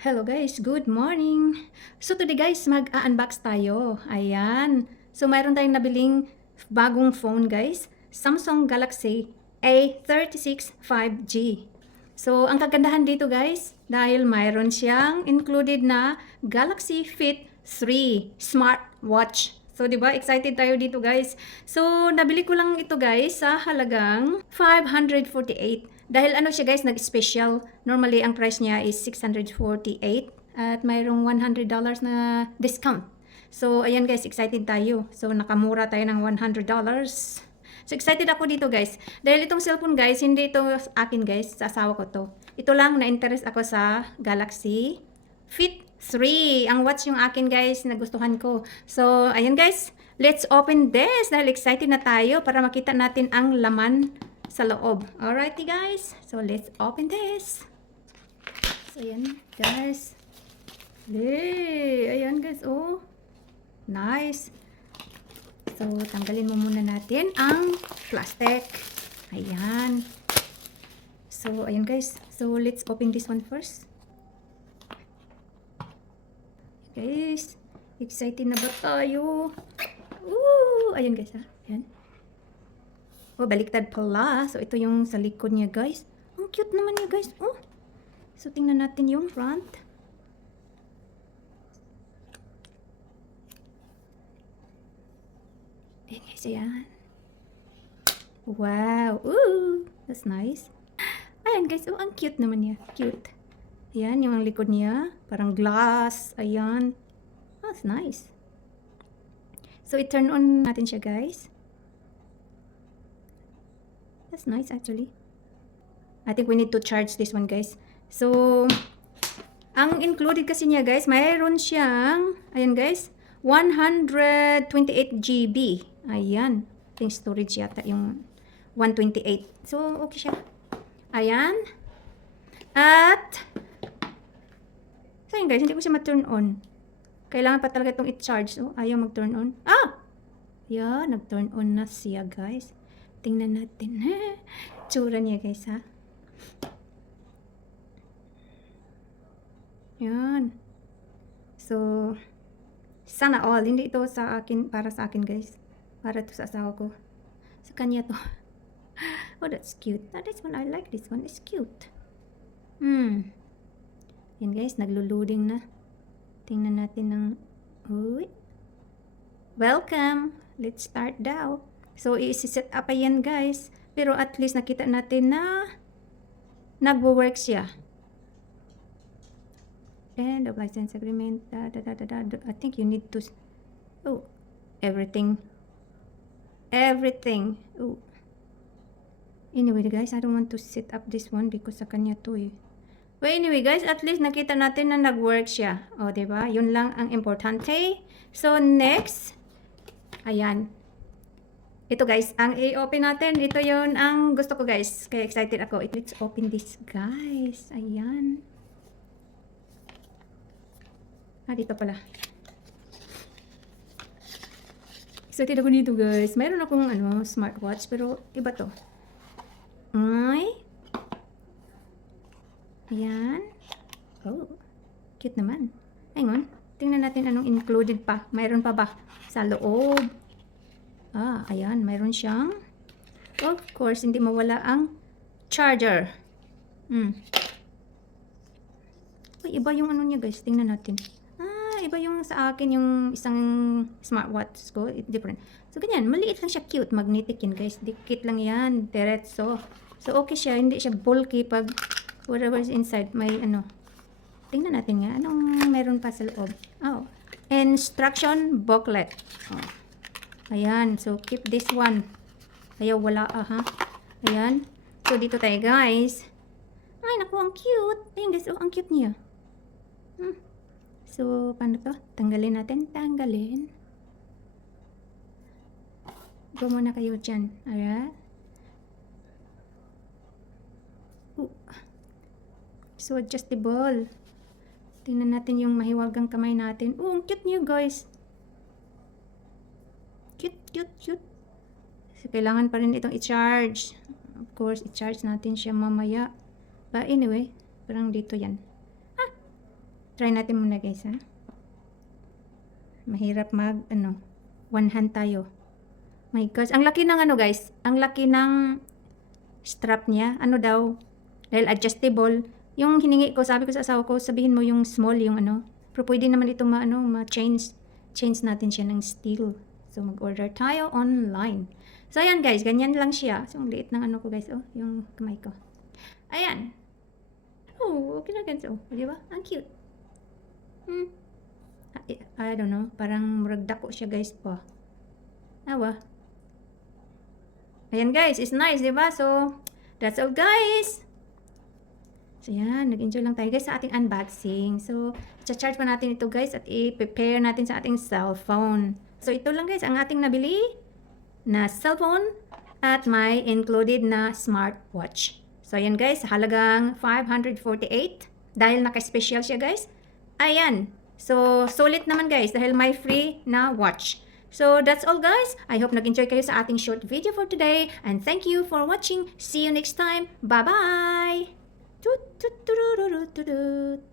Hello guys, good morning! So today guys, mag-unbox tayo. Ayan. So mayroon tayong nabiling bagong phone guys. Samsung Galaxy A36 5G. So ang kagandahan dito guys, dahil mayroon siyang included na Galaxy Fit 3 smartwatch. So, di ba? Excited tayo dito, guys. So, nabili ko lang ito, guys, sa halagang 548. Dahil ano siya, guys, nag-special. Normally, ang price niya is 648 at mayroong $100 na discount. So, ayan, guys, excited tayo. So, nakamura tayo ng $100. So, excited ako dito, guys. Dahil itong cellphone, guys, hindi ito akin, guys. Sa asawa ko to. Ito lang, na-interest ako sa Galaxy Fit 3. Ang watch yung akin guys, nagustuhan ko. So, ayan guys, let's open this. Dahil excited na tayo para makita natin ang laman sa loob. Alrighty guys, so let's open this. So, ayan guys. Ayan guys, oh. Nice. So, tanggalin mo muna natin ang plastic. Ayan. So, ayan guys. So, let's open this one first. Guys, excited na ba tayo? Ayan guys ha. Ayan. Oh, baliktad pala. So, ito yung sa likod niya guys. Ang cute naman niya guys. Oh. So, tingnan natin yung front. Ayan guys, ayan. Wow. Ooh, that's nice. Ayan guys, oh, ang cute naman niya. Cute. Ayan, yung likod niya. Parang glass. Ayan. Oh, that's nice. So, i-turn on natin siya, guys. That's nice, actually. I think we need to charge this one, guys. So, ang included kasi niya, guys, mayroon siyang, ayan, guys, 128 GB. Ayan. I think storage yata yung 128. So, okay siya. Ayan. At, so yun guys, hindi ko siya ma-turn on. Kailangan pa talaga itong i-charge. So, ayaw mag-turn on. Yeah, nag-turn on na siya guys. Tingnan natin. Tsura niya guys ha. Yan. So, sana all. Hindi ito sa akin, para sa akin guys. Para ito sa asawa ko. Sa kanya to. Oh, that's cute. This one, I like this one. It's cute. Yan guys, naglo-loading na. Tingnan natin ng... Uy. Welcome! Let's start daw. So, i-set up yan guys. Pero at least nakita natin na nagwo-work siya. End of license agreement. I think you need to... Oh, everything. Everything. Oh. Anyway guys, I don't want to set up this one because sa kanya to eh. Well, anyway guys, at least nakita natin na nag-work siya. O, diba? Yun lang ang importante. So, next. Ayan. Ito guys, ang i-open natin. Ito yun ang gusto ko guys. Kaya excited ako. Let's open this guys. Ayan. Dito pala. Excited ako dito guys. Mayroon akong smartwatch pero iba to. Ay. Ayan. Oh, cute naman. Hang tingnan natin anong included pa. Mayroon pa ba sa loob? Ayan. Mayroon siyang, of course, hindi mawala ang charger. Uy, iba yung ano niya guys. Tingnan natin. Iba yung sa akin, yung isang smartwatch ko. Different. So, ganyan. Maliit lang siya. Cute. Magnetic yan guys. Dikit lang yan. Diretso. So, okay siya. Hindi siya bulky pag whatever is inside, may tingnan natin nga, anong meron pa sa loob. Instruction booklet. Ayan, so keep this one. Ayaw, wala ha. Ayan, so dito tayo guys. Ay, naku, ang cute. Ayan guys, ang cute niya. So, paano to? Tanggalin natin, tanggalin. Go muna kayo dyan. Ayan. So, adjustable. Tingnan natin yung mahiwagang kamay natin. Ang cute niyo, guys. Cute, cute, cute. So, kailangan pa rin itong i-charge. Of course, i-charge natin siya mamaya. But anyway, parang dito yan. Try natin muna guys ha. Mahirap one hand tayo. My gosh, ang laki ng guys, ang laki ng strap niya. Ano daw, dahil adjustable. Yung hiningi ko, sabi ko sa asawa ko, sabihin mo yung small, yung pero pwede naman ito change natin siya ng steel. So mag-order tayo online. So ayan guys, ganyan lang siya. So ang liit ng ko guys, oh, yung kamay ko. Ayan. Oh, okay na ganito. Di ba? Ang cute. I don't know, parang muragdako siya guys pa. Awa. Ayan guys, it's nice, di ba? So, that's all guys. So yan, nag-enjoy lang tayo guys sa ating unboxing. So, i-charge pa natin ito guys at i-prepare natin sa ating cellphone. So, ito lang guys ang ating nabili na cellphone at may included na smartwatch. So, ayan guys, halagang 548 dahil naka-special siya guys. Ayan. So, sulit naman guys dahil may free na watch. So, that's all guys. I hope nag-enjoy kayo sa ating short video for today. And thank you for watching. See you next time. Bye-bye! Toot toot toot toot toot.